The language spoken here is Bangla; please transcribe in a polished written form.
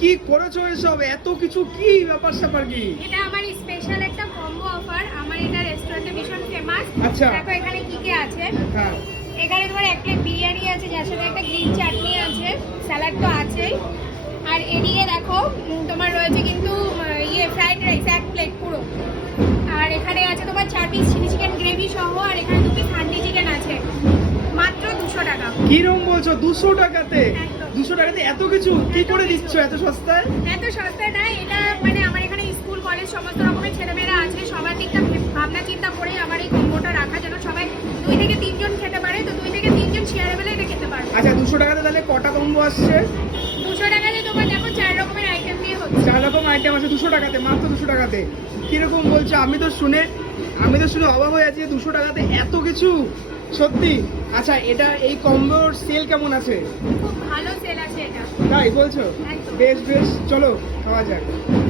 কি করেছো এসব? এত কিছু কি ব্যাপার স্যাপার কি? এটা আমার স্পেশাল একটা কম্বো অফার। আমার এটা রেস্টুরেন্টে ভীষণ ফেমাস। আচ্ছা। দেখো এখানে কি কি আছে। হ্যাঁ। এখানে তোমার এক প্লেট বিরিয়ানি আছে, যার সাথে একটা গ্রিন চাটনি আছে, স্যালাড তো আছেই। আর এদিকে দেখো তোমার রয়েছে কিন্তু ফ্রাইড রাইস এক প্লেট পুরো। আর এখানে আছে তোমার 4 পিস চিলি চিকেন গ্রেভি সহ, আর এখানে 2 পিস হান্ডি চিকেন আছে, মাত্র 200 টাকা। কিরম বলছো 200 টাকাতে? একদম। 200 টাকাতে এত কিছু কি করে দিচ্ছ এত সস্তায়? এত সস্তায় না, এটা মানে আমার এখানে স্কুল কলেজ সমস্ত রকমের ছেলেমেয়েরা আছে, সবার দিকটা ভাবনা চিন্তা করে আমার এই কম্বোটা রাখা, যেন সবাই 2 থেকে 3 জন খেতে পারে। তো 2 থেকে 3 জন শেয়ারেবেলে এটা খেতে পারবে। আচ্ছা 200 টাকাতে তাহলে কটা কম্বো আসছে? 200 টাকাতে তোমার দেখো 4 রকমের আইটেম দিয়ে হচ্ছে। 4 রকম আইটেম আছে 200 টাকাতে, মাত্র 200 টাকাতে। কিরকম বলছো? আমি তো শুনে অবাক হয়ে আছি 200 টাকাতে এত কিছু, সত্যি। আচ্ছা এটা এই কম্বোর সেল কেমন আছে? খুব ভালো সেল আছে এটা। তাই বলছো? একদম। বেশ বেশ, চলো খাওয়া যাক।